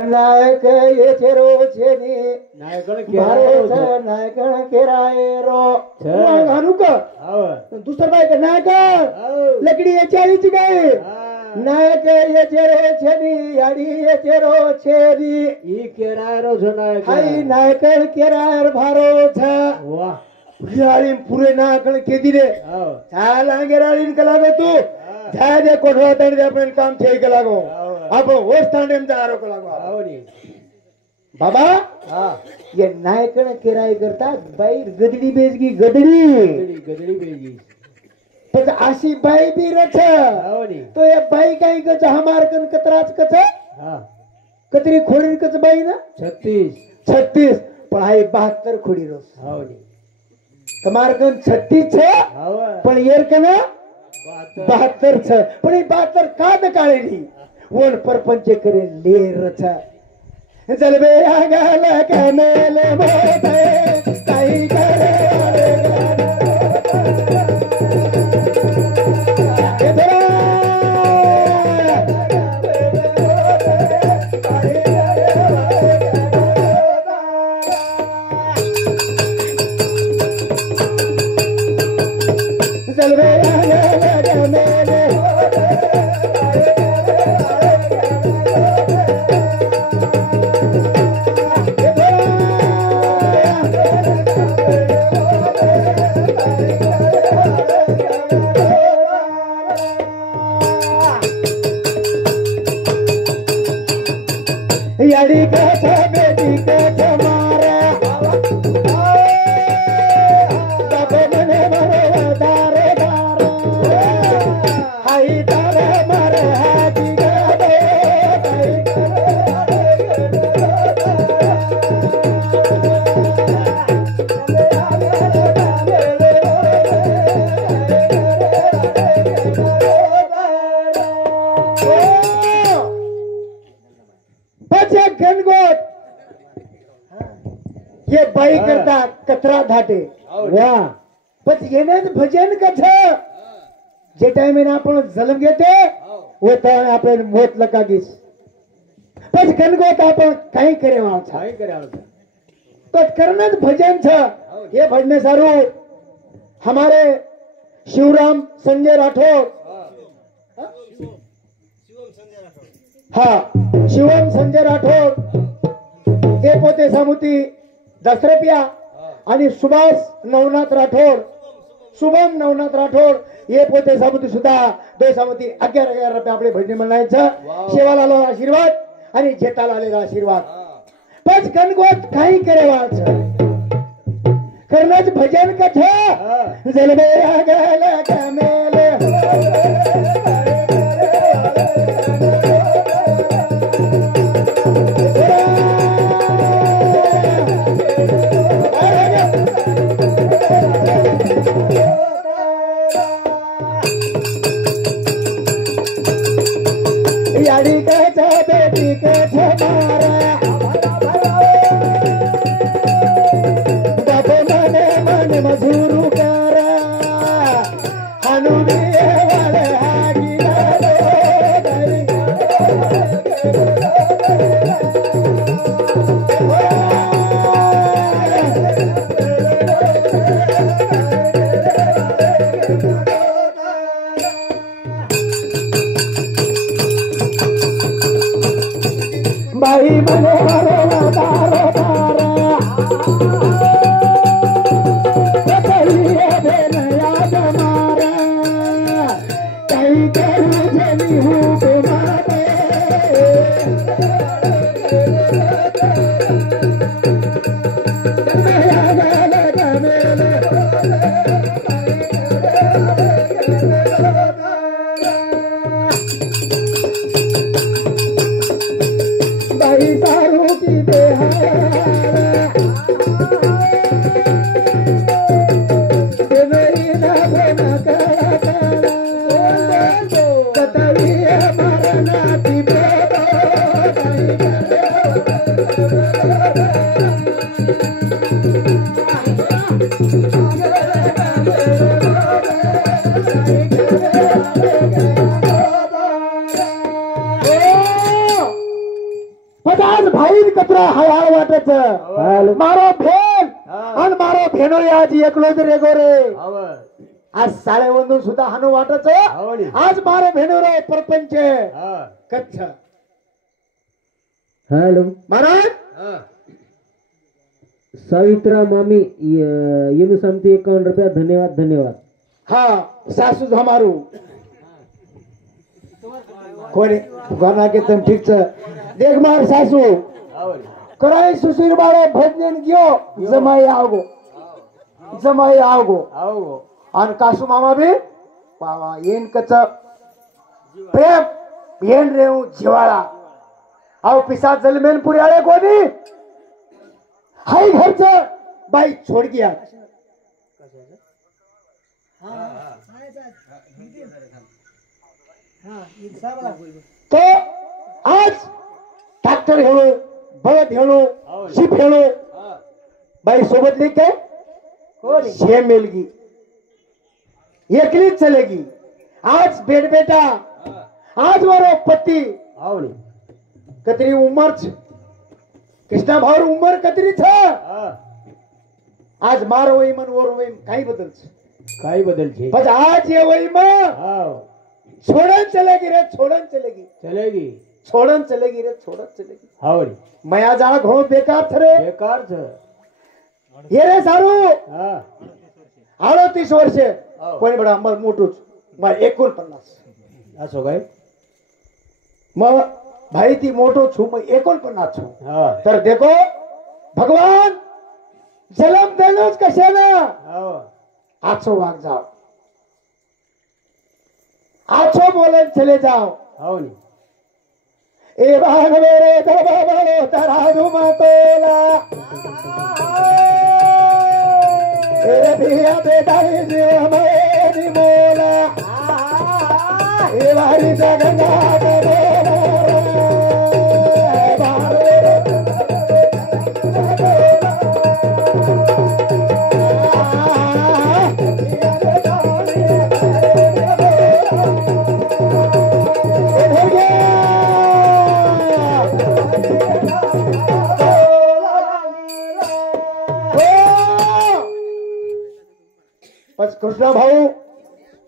नायक ये चेरो छेनी नायकण भारत नायकण केरायरो अनुक दुसरं बायक नायक लकडी ये चाळीची गाय नायक ये चेरो छेनी याडी ये चेरो छेनी ई केरायरो जो नायक हाई नायक केरायर भारो था वाह गिराळी पुरे नायकण केदी रे चाला गिराळीन कलागो तू जाय दे कोठवा तंडे आपण काम छे कलागो अब होस तांडेम जारो कलागो आवनी बाबा हां ये नायकण किराय करता बाई गदडी बेजगी गदडी गदडी बेगी पण अशी बाई बी रच आवनी तो ये बाई काही कच हमार कन कतराच कच हां कतरी खोडी कच बाई ना 36 पण हाई 72 खोडी रोस आवनी તમાર કન 36 છે પણ યેર કન 72 છે પણ એ 72 કાદ કાળેલી ઓન પરપંચ કરે લેર છે જલબે આગલ કમેલે મોતે કાઈ કરે याडी कथ बेटी कथ मारा बाप मने मरे दारे दारा हाई दारे मारे हाजी गादे ये बाई करता कचरा धाटे वा पण येणे भजन कथ जे टाइम आपण जलम घेते वो तर आपण मोत लगागीस पण कनगोत आपण काही करे वाचा काय करे आवत तो करनच भजन छ ये भजन सारू हमारे शिवराम संजय राठौर हाँ शिवम संजय राठौर ये पोते सामुती 10 रुपया आणि सुभाष नवनाथ राठौर शुभम नवनाथ राठौर ये पोते सामुती सुद्धा 2 सामुती 11 रुपया आपले भजनी मंडळाचा शेवाला आलो आशीर्वाद आणि जेताला आलेला आशीर्वाद पाच गणगोत काही करे वाच करणाच भजन कथ जलबे आगल कमेले याडी कथ बेटी कथ मारा बाप मने मन मजूरू करा हनुनी वाले हागी बाई मने मरे तारो तारा कहिए बेनया जमारा कहीं कहीं जनी हूँ तुम्हारे बाई सारू की पता आज भाई कचरा हाय वाटच हाल. मारो भेन हा. आणि मारो भेनो आज एकलोच रे गोरे हाव. आज साळे बंधू सुद्धा हानू वाटच हाव नी. आज मारो भेनो रे परपंच हा. कच्छ हॅलो. महाराज हा. सावित्रा मामी येनु समती 51 रुपया. धन्यवाद धन्यवाद. हा सासू हमारू कोणी गोना के तुम ठीक छ देख मार सासू हाव. कराई सुशीर बाळे भजन गयो जमाई आवगो हाव. आणि कासू मामा बी पावा येन कच प्रेम येन रेऊ जिवाळा अहो पिसा जलमेन पुरी आळे कोणी हाय घरचं बाई छोड गया तो आज ट्रॅक्टर हेळो बळद हेळो शिप हेळो बाई सोबत लेके छह मिलगी एकलीच चलेगी आज बेट बेटा आज मारो पति हाव नी. कतरी उमर छ कृष्णा भावर उमर कतरी छ हा. आज मारो वही मन और वही काही बदल छ काय बदल छे. बस आज ये वही मन हाव. छोड़न चलेगी रे छोड़न चलेगी चलेगी. छोड़न चलेगी रे छोड़न चलेगी हाव नी. मया जा घणो बेकार थरे बेकार छ. ये रे सारू हा. 38 वर्ष हाव. कोणी बडा मग मोठूच मग 49 असो काय. मग भाई ती मोठो छु मग 49 छु हा. तर देखो भगवान जन्म देलोच कशाला हाव. आछो वाग जाओ आछो बोले चले जाओ हाव नी. ए भाग मेरे दरबार वालो तराजू मतोला ए दिया बेदारी जी हमें मोला ए बारी जगन्नाथ बस कृष्णा भाऊ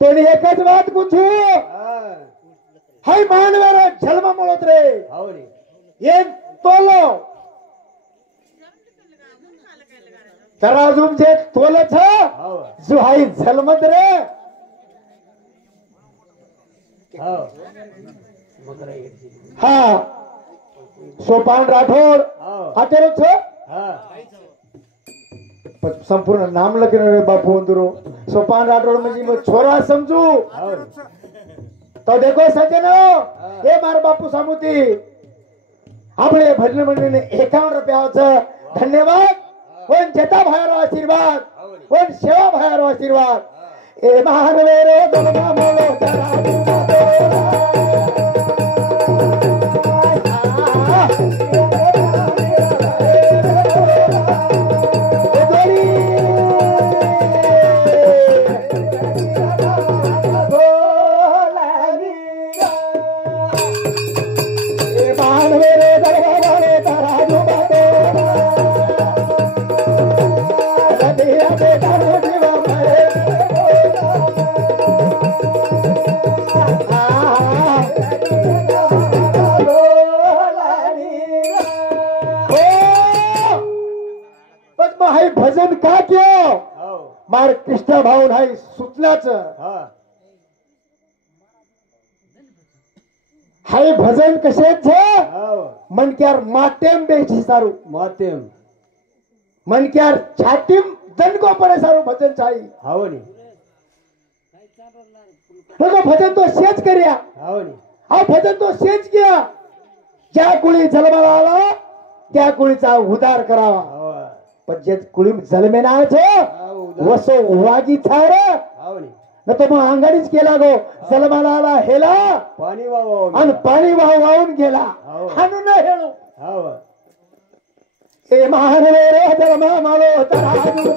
तोनी एकच बात पूछू हा. हाय मानवर जन्म मिळत रे हाव नी. ये तोलो तराजूम जे तोल छ हाव. जो हाय जन्मत रे हाव. मकरा येते. हा सोपान राठोड हाव. आतेरो छ हा. पण संपूर्ण नाम लगे रे बापू अंदरो सोपान राठोड म्हणजे मग छोरा समजू हाव नी. तो देखो सज्जन हे मार बापू सामुती आपले भजन मंडळीने 51 रुपयाचं धन्यवाद पण जेता भायरो आशीर्वाद पण सेवा भायरो आशीर्वाद ए मानवे रे दोना मोलो जरा भजन का क्यों हाव. मार कृष्ण भाऊ नाही सुचनाच हा. हाय भजन कशेच हाव. मन क्यार माटेम बेची सारू मातेम. मन क्यार छातीम दन को पड़े सारू भजन चाहिए हाव नी. तो भजन तो शेच करिया हाव नी. हा भजन तो शेच किया ज्या कुळी जन्माला आला त्या कुळीचा उद्धार करावा हाव. पण जे कुळी जन्मेना छे हाव. वसो वागी थार हाव नी. न तो मग अंगाडीच केला गो जन्माला आला हेला पाणी वाव. आणि पाणी वाहून गेला हाव. हाणून हेळो हाव. ए महानवे रे जन्मा मालो तराजू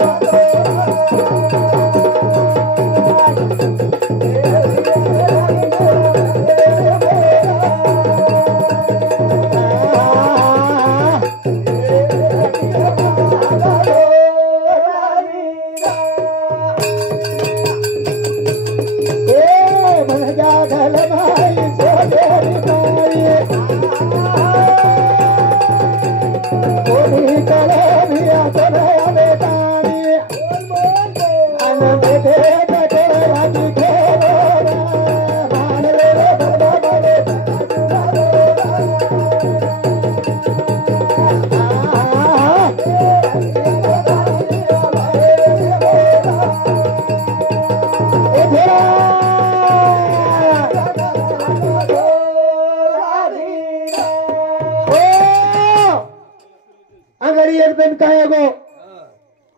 घडी एक दिन काय गो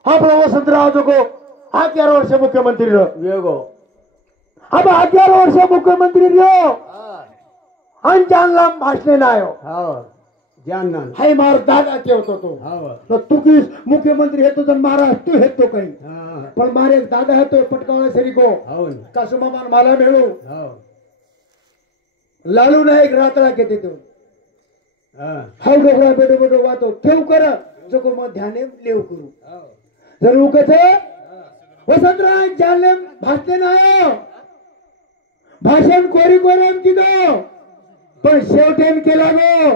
आपला वसंतराव जोगो 11 वर्ष मुख्यमंत्री वेगो अब 11 वर्ष मुख्यमंत्री रहो आणि जानला भाषणे नाही हो जानना हाय मार दादा केवतो तो हो तू की मुख्यमंत्री हेतो जन महाराज तू हेतो काही हा पण मारे एक दादा हेतो पटकावला सरी को हो कसुमामान मला मिळू हो लालू नाईक रातळा केते तो हा हाव डोकरा बेटो बेटो वातो ठेव कर जको मग ध्याने लेव करू हो जर उकते वसंतराव जानले भाषणे नाही भाषण कोरी कोरेम किदो पण शेवटेन केला गो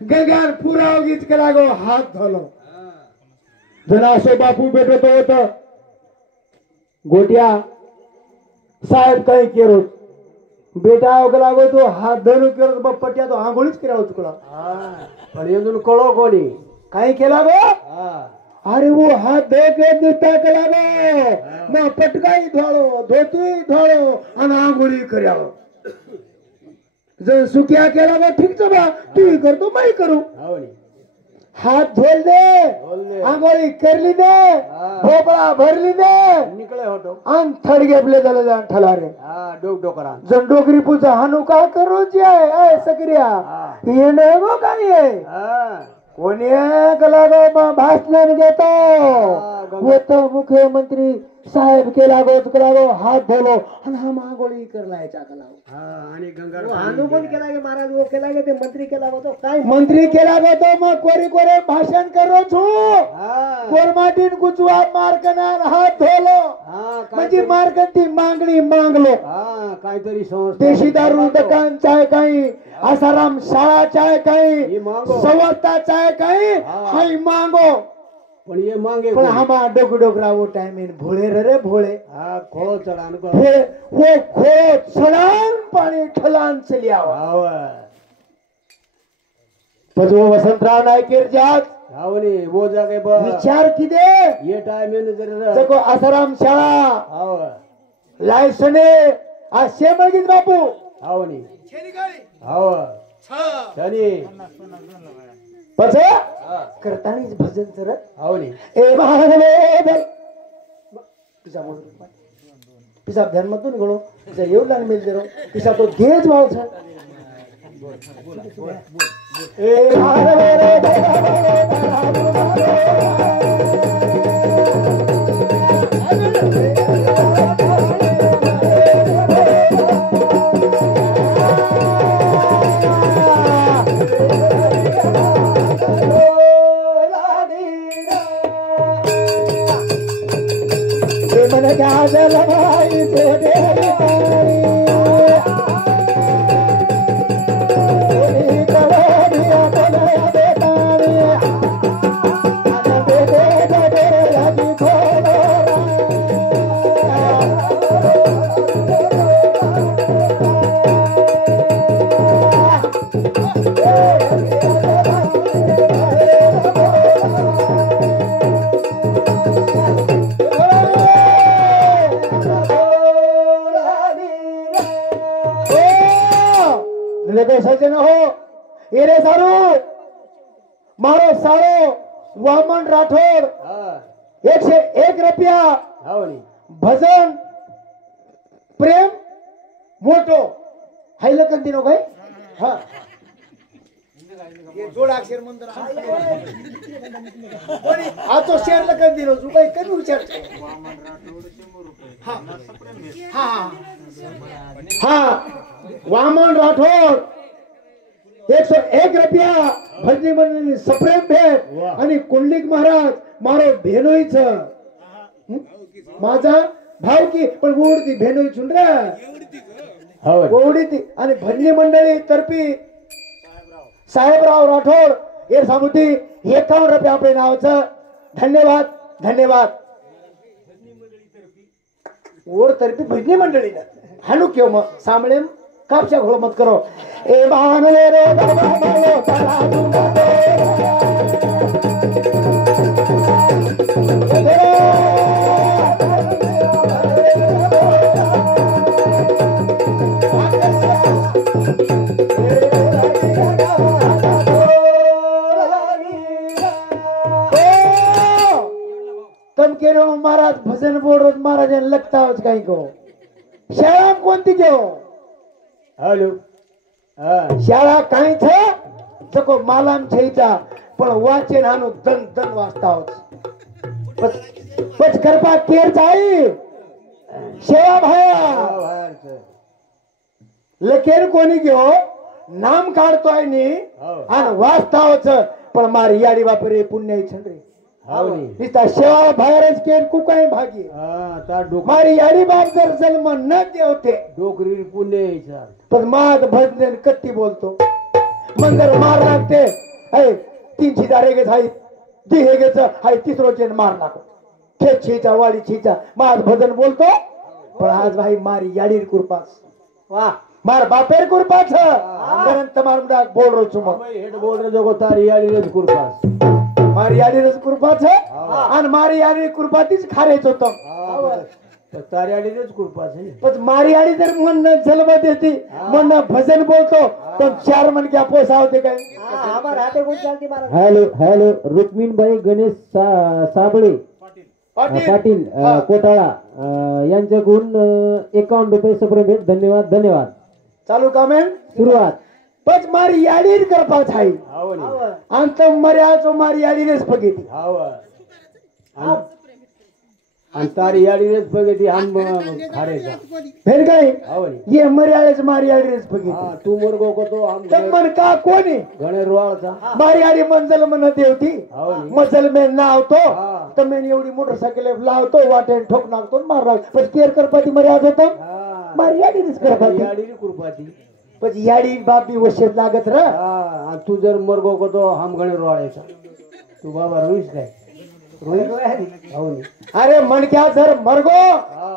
गगान पुरा उगीच केला गो हात धरलो जरा असो बापू भेटत होत गोट्या साहेब काही केरो बेटा गेला गो तो हात धरून केरो बाप पट्या तो आंघोळीच केला चुकला पण येऊन कळो कोणी काही केला गो हा अरे वो हाथ धो के नुसता केला गो मग पटकाई धोळो धोती धोळो आणि आंघोळी कर्यावं जर सुक्या केला गो ठीक बा तू करतो मी करू हो नी हात धोल दे बोल दे आंघोळी करली दे भोपळा भरली दे निकळे होतो आणि थडगेपले झाले जाण ठलारे हा डोक डोकरा जण डोकरी पूजा हानू काय करूची आहे सक्रिया ये नाही गो काय आहे हा कोणी गला गो भाषण घेतो वो तो मुख्यमंत्री साहेब केला गो तुकला गो हात धोलो आणि हा मागोळी करलाय चाकला हा आणि गंगार हानू पण केला गे महाराज वो केला गे ते मंत्री केला गो तो काय मंत्री केला गो तो मग कोरी कोरे भाषण करो छु हा कोरमाटीन कुचवा मार्कनान हात धोलो हा म्हणजे मार्कन मागणी मागलो हा काहीतरी संस्था देशी दारू दुकान चाय काही आसाराम शाळा चाय काही हे मागो सवस्ता चाय काही हाय मागो पण ये मांगे पण हमा डोक डोकरा वो टाइम इन भोळे रे भोळे हा खोळो चढान को भोळे वो खो छलान पाणी ठलान चली आवा हाव पजो वसंतराव नायकेर जात हावनी वो जागे ब विचार किदे ये टाइम येन जर जको आसाराम शाळा हाव लायसने आ शेमगीत बापू हावनी हाव छनी पज करतानीच भजन करत हावनी ए महादेव पिसा ध्यान मत गळो पिसा येऊ लाग मिल देरो पिसा तो घेज माल छ ए मन गाजल भाई से देरी करो दिया बनाया बेतानी आनंद दे दे लगी खोलो देखो सज्जन हो ये रे सारू मारो सारो वामन राठोड हा 101 रुपया हावनी भजन प्रेम मोटो हाय लकन दिनो भाई हा ये जोड अक्षर मंत्र कोणी आ तो शेअर लकन दिनो तू काही कमी विचार हा हा हा वामन राठोड 101 रुपया भजनी मंडळी सप्रेम भेट आणि कुंडलिक महाराज मारो भेनोईच माझा भाव की पण ओढती भेनोई छुंड्रा हाव ओढती आणि भजनी मंडळी तर्फी साहेबराव राठोड हे सामुती 51 रुपया आपले नावचं धन्यवाद धन्यवाद ओर तर्फी भजनी मंडळी हानू क्यों मग सामळे कापच्या घोळ मत करो ए बानवे रे बाबा मालो तारा दूंगा केलो महाराज भजन बोल रोज महाराजांना लगतावच काही गो शाळा कोणती घेऊ हॅलो हा शाळा काही जको मालाम छईचा पण वाचन आणू दन दन वाचतावच पच करपा केर जाई शेवा भाया बाहेरचं लकेर कोणी घेऊ नाम काढतोय नी आणि वाचतावच पण मारी याडी बापरे पुण्य छन रे हाव नी निस्ता शेवा बाहेरच केर कुकाय भागी हा ता डोक मारी याडी बाप जर जन्म न देवते डोकरी पुण्य यायचा पण माग भजन कत्ती बोलतो मंदर मार लागते अय 300 रेगेच आहे दी हेगेच आहे तिसरो चेन मार लागो खेच छीचा वाडी छीचा माग भजन बोलतो पण आज भाई मारी याडीर कुरपास वाह मार बापेर कुरपास अनंत मार बोल रो छुम हेड बोल रे जोगो तारी याडीच कुरपास मारी याडीर कुरपास आणि मारी याडीर कुरपातीच खारेच होतं तारी याडीच कुरपास आहे पण मारी याडी जर मन जन्म देते मन भजन बोलतो पण 4 मन क्या पोसा होते काय हॅलो हॅलो रुक्मिणबाई गणेश साबळे पाटील कोटाळा यांच्याकडून 51 रुपये सप्रेम धन्यवाद धन्यवाद चालू कमेंट सुरुवात पच मारी याडीर करपाच आहे हाव नी अंत मर्याचो मारी याडीरच बघितली हाव आणि तारी याडीच बघितली आम खारेचा फेर काय हाव नी ये मर्यादेच मारी याडीरच बघितली हा तू मुरगो करतो आम तर मन का कोणी गणे रोळचा मारी याडी मंजल मन देवती हाव नी मजल में नावतो हा. तर मी एवढी मोटरसायकल लावतो वाटेन ठोक नाकतो मार लागतो पण केर करपाती मर्याद होतो हा मारी याडीरच करपाती याडी कुरपाती पण याडी बापी वशेत लागत र हा आणि तू जर मरगो करतो आम गणे रोळायचा तू बाबा रुईस काय रुईस हाव नी अरे मनक्या जर मरगो हा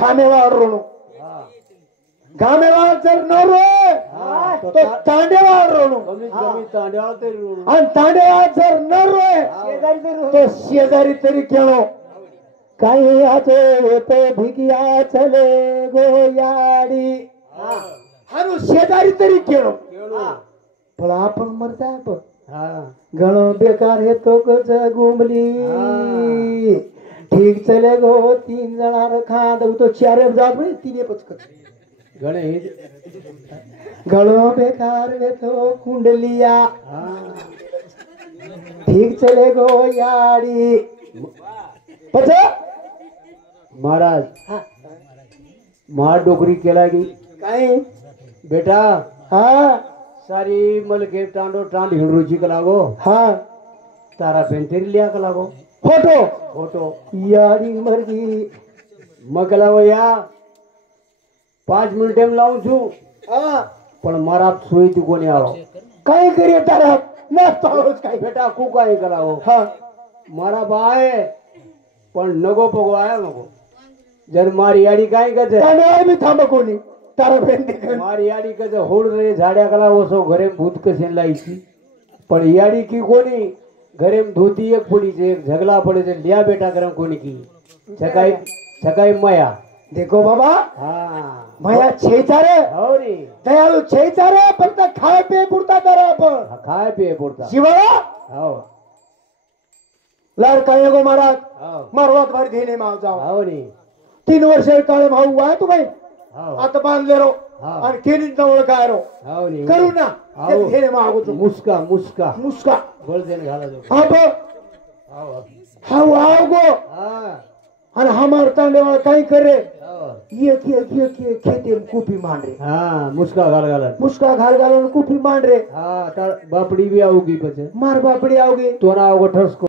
घामेवार रोणू हा घामेवार जर न रोय हा तो तांडेवार रोणू कमीत कमी तांड्यावर तरी रोड आणि तांडेवार जर न रोय तो शेजारी तरी केलो काही आचो होतो भिकिया चले गो याडी हारू शेजारी तरी केलो पण आपण मरता पण हा घणो बेकार हे तो कच गुमली ठीक चले गो 3 जणार खांद तो 4 जात म्हणे 3 पचकत गणे घणो बेकार हे तो कुंडलिया हा ठीक चले गो याडी पच महाराज मार डोकरी केला की काय बेटा हा सारी मलके टांडो टांड हिंडरूची का लागो हा तारा पेंटेर लिया का लागो फोटो फोटो याडी मर्जी मग लावो या 5 मिनिट एम लावूं છું हा પણ મારા સોયથી કોને આવો काय करिए तारा नाचतो काय બેટા કુકાઈ કરાવો हा મારા બાએ પણ નગો પગો આયો નગો જર મારી યાડી કાઈ કજે तांडवा मी थांब कोणी तारा पेंटी મારી યાડી કજે હોડ રે ઝાડ્યા કલાવો છો ઘરે ભૂત કસીને લાવી પણ યાડી કી કોની ઘરે ધોતી એક પડી છે એક ઝગલા પડે છે લ્યા બેટા કરમ કોની કી છકાઈ માયા देखो बाबा હા माया छेचा रे હવરી दयाळू छेचा रे फक्त खाय पे पुरता करा आपण ખાય પીએ પૂરતા शिवाळा હાવ लाड काय गो महाराज હાવ मारवात भर घेणे माव जाव હાવની 3 वर्ष काळे भाऊ आहे तू काही હાવ आता बांधले रो हा. आणि केली जवळ काय रो હાવની करू ना हाव. घेणे मागू तू मुस्का मुस्का मुस्का गोळदेन घाला जो हा बो हाव हाव हाव गो हा आणि हमार तांडेवाळ काय करे हाव एक एक एक एक खेते कुपी मांडरे हा मुस्का घाल घाला मुस्का घाल घालून कुपी मांडरे हा तार बापडी बी आवगी પછી मार बापडी आवगे તોરા ઓગો ઠસકો